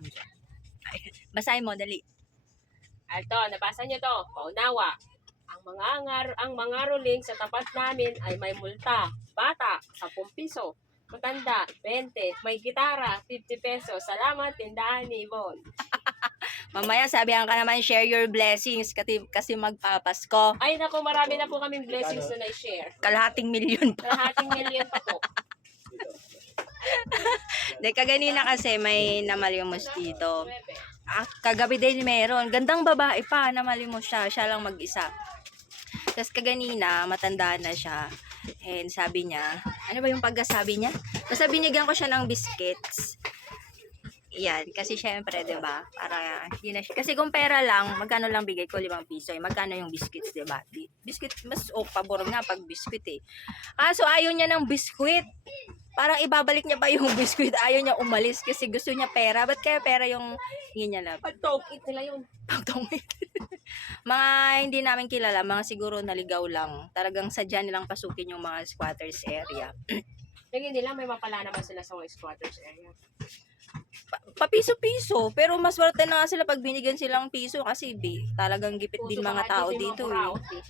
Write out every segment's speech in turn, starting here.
Basahin mo, dali. Alto, nabasa niyo to. Paunawa. Ang mga ngar ang mga ruling sa tapat namin ay may multa. Bata, 10 piso. Matanda, 20. May gitara, 50 pesos. Salamat, tindahan ni Yvonne. Mamaya sabihan ka naman, share your blessings kasi, kasi magpapasko. Ay, naku, marami na po kaming blessings na na-share. Kalahating milyon pa. Kalahating million pa po. De, kaganina kasi may namalimos dito. Ah, kagabi din meron. Gandang babae pa, namalimos siya. Siya lang mag-isa. Tapos kaganina, matanda na siya. And sabi niya, ano ba yung pagkasabi niya? Basta binigyan ko siya ng biscuits. Yan, kasi syempre, 'di ba? Para hindi na siya. Kasi kung pera lang, magkano lang bigay ko 5 piso, eh, magkano yung biscuits, 'di ba? Bi- Biscuit mas o pabor nga pag biscuit eh. Kaso ayaw niya ng biscuit. Parang ibabalik niya pa yung biscuit. Ayaw niya umalis kasi gusto niya pera. Ba't kaya pera yung hindi niya love? Pag-talk it nila yun. Pagtungit. mga hindi namin kilala, mga siguro naligaw lang. Talagang sadya nilang pasukin yung mga squatters area. Lagi nila, may mapala naman sila sa mga squatters area. Pa- Papiso-piso. Pero mas worth na nga sila pag binigyan silang piso kasi bi, talagang gipit din mga tao dito. Eh.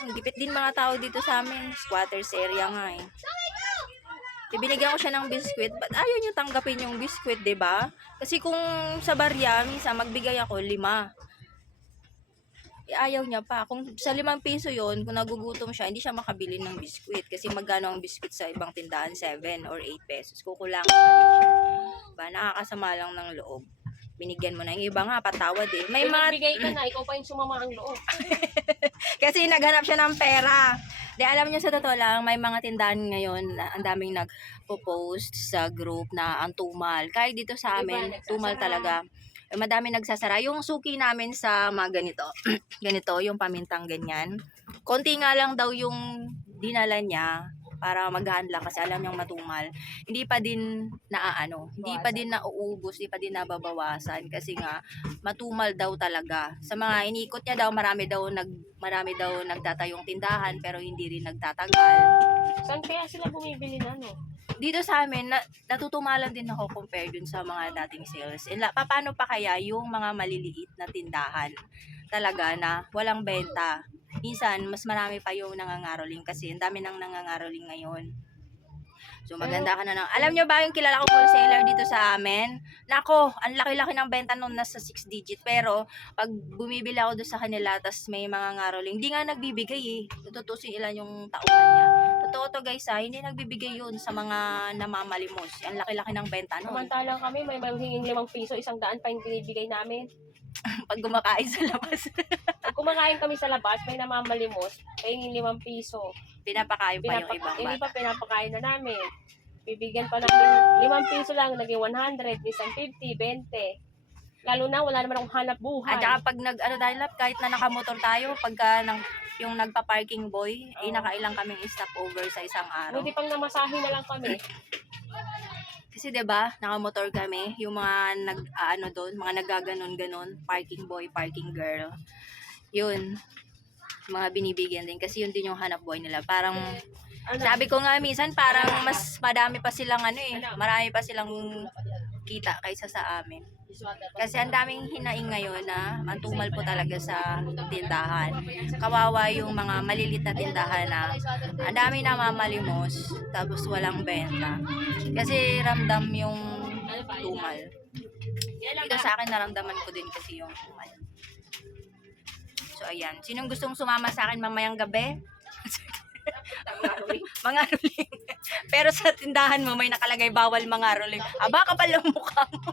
Ang Gipit din mga tao dito sa amin. Squatters area nga eh. Di, binigyan ko siya ng biskwit. Ba't ayaw niyo tanggapin yung biskwit, di ba? Kasi kung sa barya, minsan magbigay ako lima. Ayaw niya pa. Kung sa limang piso yon kung nagugutom siya, hindi siya makabili ng biskwit. Kasi magkano ang biskwit sa ibang tindahan? 7 or 8 pesos. Kukulangan pa din siya. Diba? Nakakasama lang ng loob. Binigyan mo na. Yung iba nga, patawad eh. May mga magbigay ka na, ikaw pa yung sumama ang loob. kasi naghanap siya ng pera. Di alam niyo sa totoo lang, may mga tindahan ngayon ang daming nagpo-post sa group na ang tumal. Kahit dito sa Diba, amin, tumal talaga. Madami nagsasara. Yung suki namin sa mga ganito, ganito, yung pamintang ganyan. Konti nga lang daw yung dinala niya para maghanla kasi alam niyang matumal. Hindi pa din naaano, hindi pa din nauubos, hindi pa din nababawasan kasi nga matumal daw talaga. Sa mga inikot niya daw, marami daw nag marami daw nagtatayong tindahan pero hindi rin nagtatagal. Saan kaya sila bumibili na, no? Dito sa amin, na, natutumalan din ako compare dun sa mga dating sales. And la, paano pa kaya yung mga maliliit na tindahan talaga na walang benta? Minsan, mas marami pa yung nangangaroling kasi ang dami nang nangangaroling ngayon. So maganda ka na lang. Alam nyo ba yung kilala ko wholesaler dito sa amin? Nako, ang laki-laki ng benta nung nasa 6 digit. Pero, pag bumibili ako doon sa kanila, tas may mga ngaroling, hindi nga nagbibigay eh. Tutusin ilan yung tauhan niya. Totoo to guys ha, hindi nagbibigay yun sa mga namamalimos. Ang laki-laki ng benta nun. Samantalang kami, may mahinging limang piso, isang daan pa yung binibigay namin. Pag gumakain sa labas, Pag kumakain kami sa labas, may namamalimos, mahinging limang piso. pinapakain pa yung ibang hindi bata. pa pinapakain na namin. Bibigyan pa lim- limang piso lang, naging 100, minsan 50, 20. Lalo na, wala naman akong hanap buhay. At saka pag nag, ano dahil lap, kahit na nakamotor tayo, pagka nang, yung nagpa-parking boy, eh, Oo. nakailang kaming stopover sa isang araw. Buti pang namasahe na lang kami. Kasi 'di ba, nakamotor kami, yung mga nag ah, ano doon, mga nagaganon-ganon, parking boy, parking girl. 'Yun. Mga binibigyan din kasi yun din yung hanap buhay nila. Parang Ano? sabi ko nga minsan parang mas madami pa silang ano eh, marami pa silang kita kaysa sa amin. Kasi ang daming hinaing ngayon na mantumal po talaga sa tindahan. Kawawa yung mga malilit na tindahan na ang dami na mamalimos tapos walang benta. Kasi ramdam yung tumal. Dito sa akin naramdaman ko din kasi yung tumal. So ayan, sinong gustong sumama sa akin mamayang gabi? mga ruling. Pero sa tindahan mo may nakalagay bawal mga ruling. Aba kapal ang mukha mo.